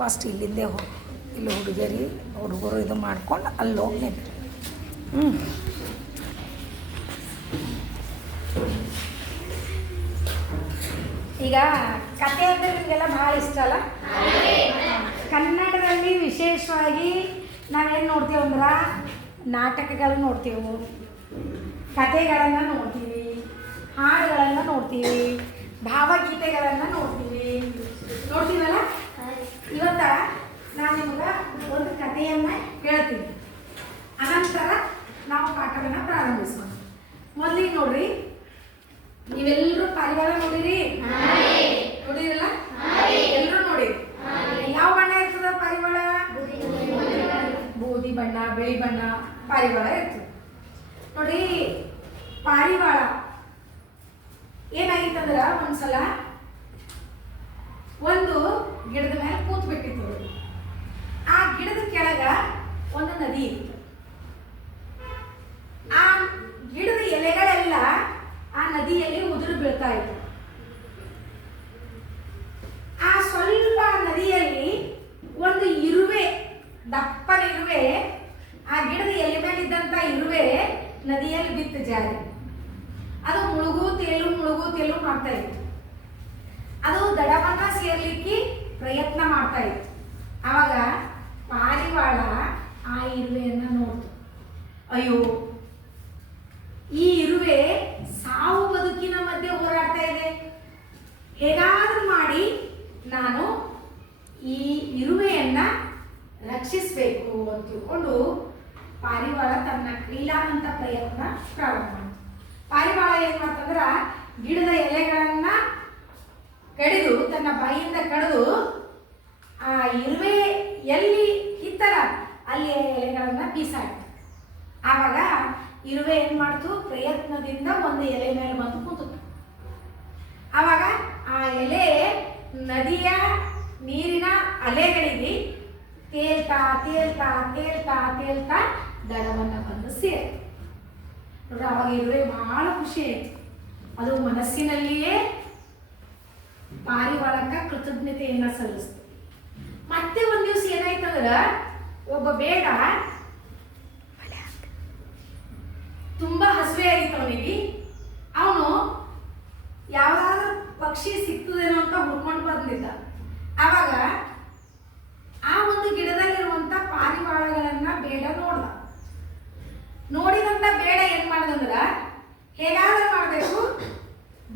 First ಇಲ್ಲಿಂದೇ ಹೋಗಿ ಇಲ್ಲಿ ಹುಡುಗರು ಇದು ಮಾಡ್ಕೊಂಡು ಅಲ್ಲಿ ಹೋಗಿ ನಿಂತ್ರಿ. ಈಗ ಕತೆ ಅಂದರೆ ನಿಮಗೆಲ್ಲ ಭಾಳ ಇಷ್ಟ ಅಲ್ಲ? ಕನ್ನಡದಲ್ಲಿ ವಿಶೇಷವಾಗಿ ನಾವೇನು ನೋಡ್ತೀವಿ ಅಂದ್ರೆ ನಾಟಕಗಳನ್ನು ನೋಡ್ತೀವಿ, ಕಥೆಗಳನ್ನು ನೋಡ್ತೀವಿ, ಹಾಡುಗಳನ್ನು ನೋಡ್ತೀವಿ, ಭಾವಗೀತೆಗಳನ್ನು ನೋಡ್ತೀವಲ್ಲ. ಇವತ್ತ ನಾನು ನಿಮಗೆ ಒಂದು ಕಥೆಯನ್ನು ಹೇಳ್ತೀನಿ, ಅನಂತರ ನಾವು ಪಾಠವನ್ನು ಪ್ರಾರಂಭಿಸೋಣ. ಮೊದಲಿಗೆ ನೋಡ್ರಿ, ನೀವೆಲ್ಲರೂ ಪಾರಿವಾಳ ನೋಡಿರಲ್ಲ? ಎಲ್ಲರೂ ನೋಡಿರಿ. ಯಾವ ಬಣ್ಣ ಇರ್ತದ ಪಾರಿವಾಳ? ಬೂದಿ ಬಣ್ಣ, ಬಿಳಿ ಬಣ್ಣ ಪಾರಿವಾಳ ಇರ್ತದೆ ನೋಡ್ರಿ. ಪಾರಿವಾಳ ಏನಾಗಿತ್ತಂದ್ರ ಒಂದ್ಸಲ ಒಂದು ಗಿಡದ ಮೇಲೆ ಕೂತ್ ಬಿಟ್ಟಿತ್ತು. ಆ ಗಿಡದ ಕೆಳಗ ಒಂದು ನದಿ ಇತ್ತು. ಆ ಗಿಡದ ಎಲೆಗಳೆಲ್ಲ ಆ ನದಿಯಲ್ಲಿ ಉದುರು ಬೀಳ್ತಾ ಇತ್ತು. ಆ ಸ್ವಲ್ಪ ನದಿಯಲ್ಲಿ ಒಂದು ಇರುವೆ, ದಪ್ಪನ ಇರುವೆ, ಆ ಗಿಡದ ಎಲೆ ಮೇಲೆ ಇದ್ದಂತ ಇರುವೆ ನದಿಯಲ್ಲಿ ಬಿತ್ತು ಜಾರಿ. ಅದು ಮುಳುಗು ತೇಲು ಮಾಡ್ತಾ ಇತ್ತು. ಅದು ದಡವನ್ನ ಸೇರ್ಲಿಕ್ಕೆ ಪ್ರಯತ್ನ ಮಾಡ್ತಾ ಇತ್ತು. ಆವಾಗ ಪಾರಿವಾಳ ಆ ಇರುವೆಯನ್ನ ನೋಡ್ತು. ಅಯ್ಯೋ, ಈ ಇರುವೆ ಸಾವು ಬದುಕಿನ ಮಧ್ಯೆ ಹೋರಾಡ್ತಾ ಇದೆ, ಹೇಗಾದ್ರೂ ಮಾಡಿ ನಾನು ಈ ಇರುವೆಯನ್ನ ರಕ್ಷಿಸಬೇಕು ಅಂತ ತಿಳ್ಕೊಂಡು ಪಾರಿವಾಳ ತನ್ನ ಕ್ರೀಡಾನಂತ ಪ್ರಯತ್ನ ಪ್ರಾರಂಭ ಮಾಡ್ತು. ಪಾರಿವಾಳ ಏನ್ ಮಾಡ್ತಂದ್ರ ಗಿಡದ ಎಲೆಗಳನ್ನ ಕಡಿದು ತನ್ನ ಬಾಯಿಯಿಂದ ಕಡಿದು ಆ ಇರುವೆ ಎಲ್ಲಿ ಇತ್ತಲ್ಲ ಅಲ್ಲಿ ಎಲೆಗಳನ್ನ ಬೀಸಾಡ್ತು. ಆವಾಗ ಇರುವೆ ಏನ್ ಮಾಡ್ತು, ಪ್ರಯತ್ನದಿಂದ ಒಂದು ಎಲೆ ಮೇಲೆ ಬಂದು ಕೂತು. ಆವಾಗ ಆ ಎಲೆ ನದಿಯ ನೀರಿನ ಅಲೆಗಳಿಗೆ ತೇಲ್ತಾ ದಡವನ್ನ ಬಂದು ಸೇರಿತು. ನೋಡ್ರಿ, ಅವಾಗ ಇರುವೆ ಬಹಳ ಖುಷಿ ಆಯ್ತು. ಅದು ಮನಸ್ಸಿನಲ್ಲಿಯೇ ಪಾರಿವಾಳಕ್ಕ ಕೃತಜ್ಞತೆಯನ್ನ ಸಲ್ಲಿಸ್ತು. ಮತ್ತೆ ಒಂದ್ ದಿವಸ ಏನಾಯ್ತಂದ್ರ ಒಬ್ಬ ಬೇಡ ತುಂಬಾ ಹಸುವೆ ಆಗಿತ್ತು ಅವನಿಗೆ. ಅವನು ಯಾವ್ದಾದ್ರು ಪಕ್ಷಿ ಸಿಕ್ತದೇನೋ ಅಂತ ಹುಡ್ಕೊಂಡು ಬಂದಿದ್ದ. ಆವಾಗ ಆ ಒಂದು ಗಿಡದಲ್ಲಿರುವಂತ ಪಾರಿವಾಳಗಳನ್ನ ಬೇಡ ನೋಡಿದಂತ ಬೇಡ ಏನ್ ಮಾಡದಂದ್ರ ಹೇಗಾದ್ರೂ ಮಾಡ್ಬೇಕು,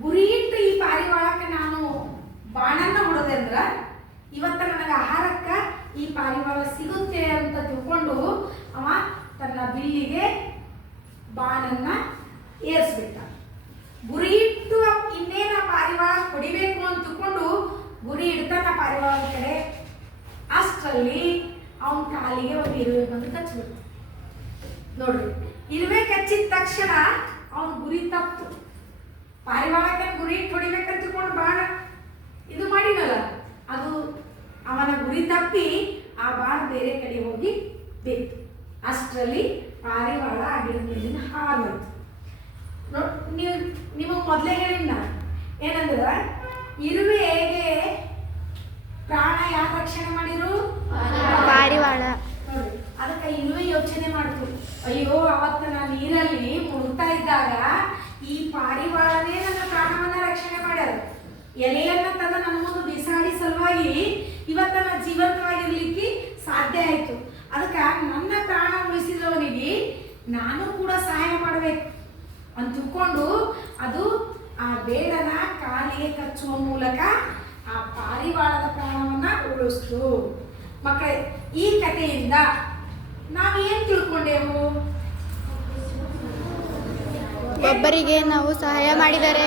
ಗುರಿ ಇಟ್ಟು ಈ ಪಾರಿವಾಳಕ್ಕೆ ನಾನು ಬಾಣನ್ನ ಹೊಡೆದೆ ಅಂದ್ರ ಇವತ್ತ ನನಗೆ ಆಹಾರಕ್ಕ ಈ ಪಾರಿವಾಳ ಸಿಗುತ್ತೆ ಅಂತ ತಿಳ್ಕೊಂಡು ಅವ ತನ್ನ ಬಿಲ್ಲಿಗೆ ಬಾಣನ್ನ ಏರಿಸ್ಬಿಟ್ಟ. ಗುರಿ ಇಟ್ಟು ಇನ್ನೇನ ಪಾರಿವಾಳ ಹೊಡಿಬೇಕು ಅಂತ ತಿಳ್ಕೊಂಡು ಗುರಿ ಇಡ್ತಾನ ಪಾರಿವಾಳ ಕಡೆ. ಅಷ್ಟರಲ್ಲಿ ಅವನ ಕಾಲಿಗೆ ಒಂದು ಇರುವೆ ಬಂದು ಕಚ್ಚಿಬಿಡ್ತು. ನೋಡ್ರಿ, ಇರುವೆ ಕಚ್ಚಿದ ತಕ್ಷಣ ಅವನ ಗುರಿ ತಪ್ಪು. ಪಾರಿವಾಳಕ್ಕೆ ಗುರಿ ಇಟ್ಟು ಹೊಡಿಬೇಕಂತ ತಿಳ್ಕೊಂಡು ಬಾಣ ಇದು ಮಾಡಿನಲ್ಲ, ಅದು ಅವನ ಗುರಿ ತಪ್ಪಿ ಆ ಬಾಣ ಬೇರೆ ಕಡೆ ಹೋಗಿ ಬಿತ್ತು. ಅಷ್ಟರಲ್ಲಿ ಪಾರಿವಾಳ ಆ ಗಿಡದ ಮೇಲಿನ ಹಾರೋಯ್ತು. ನಿಮಗೆ ಮೊದಲೇ ಹೇಳಿನ ಏನಂದ್ರ ಇರುವೆಗೆ ಪ್ರಾಣ ಯಾರು ರಕ್ಷಣೆ ಮಾಡಿರು? ಪಾರಿವಾಳ. ನೋಡಿ, ಅದಕ್ಕೆ ಇರುವೆ ಯೋಚನೆ ಮಾಡ್ತು, ಅಯ್ಯೋ ಅವತ್ತ ನಾನು ನೀರಲ್ಲಿ ಮುಳುಗ್ತಾ ಇದ್ದಾಗ ಈ ಪಾರಿವಾಳನೇ ನನ್ನ ಪ್ರಾಣವನ್ನ ರಕ್ಷಣೆ ಮಾಡ್ಯಾರ. ಎಲೆಯನ್ನ ತಂದ ನನ್ನ ಮುಂದೆ ಬಿಸಾಡಿ ಸಲುವಾಗಿ ಇವತ್ತ ನಾನು ಜೀವಂತವಾಗಿರ್ಲಿಕ್ಕೆ ಸಾಧ್ಯ ಆಯ್ತು. ಅದಕ್ಕೆ ನನ್ನ ಪ್ರಾಣ ಉಳಿಸಿದವನಿಗೆ ನಾನು ಕೂಡ ಸಹಾಯ ಮಾಡಬೇಕು ಅಂತ ತಿಳ್ಕೊಂಡು ಅದು ಆ ಬೇಡನ ಕಾಲಿಗೆ ಕಚ್ಚುವ ಮೂಲಕ ಆ ಪಾರಿವಾಳದ ಪ್ರಾಣವನ್ನ ಉಳಿಸ್ತು. ಮಕ್ಕಳೇ, ಈ ಕಥೆಯಿಂದ ನಾವೇನ್ ತಿಳ್ಕೊಂಡೆವು? ಒಬ್ಬರಿಗೆ ನಾವು ಸಹಾಯ ಮಾಡಿದರೆ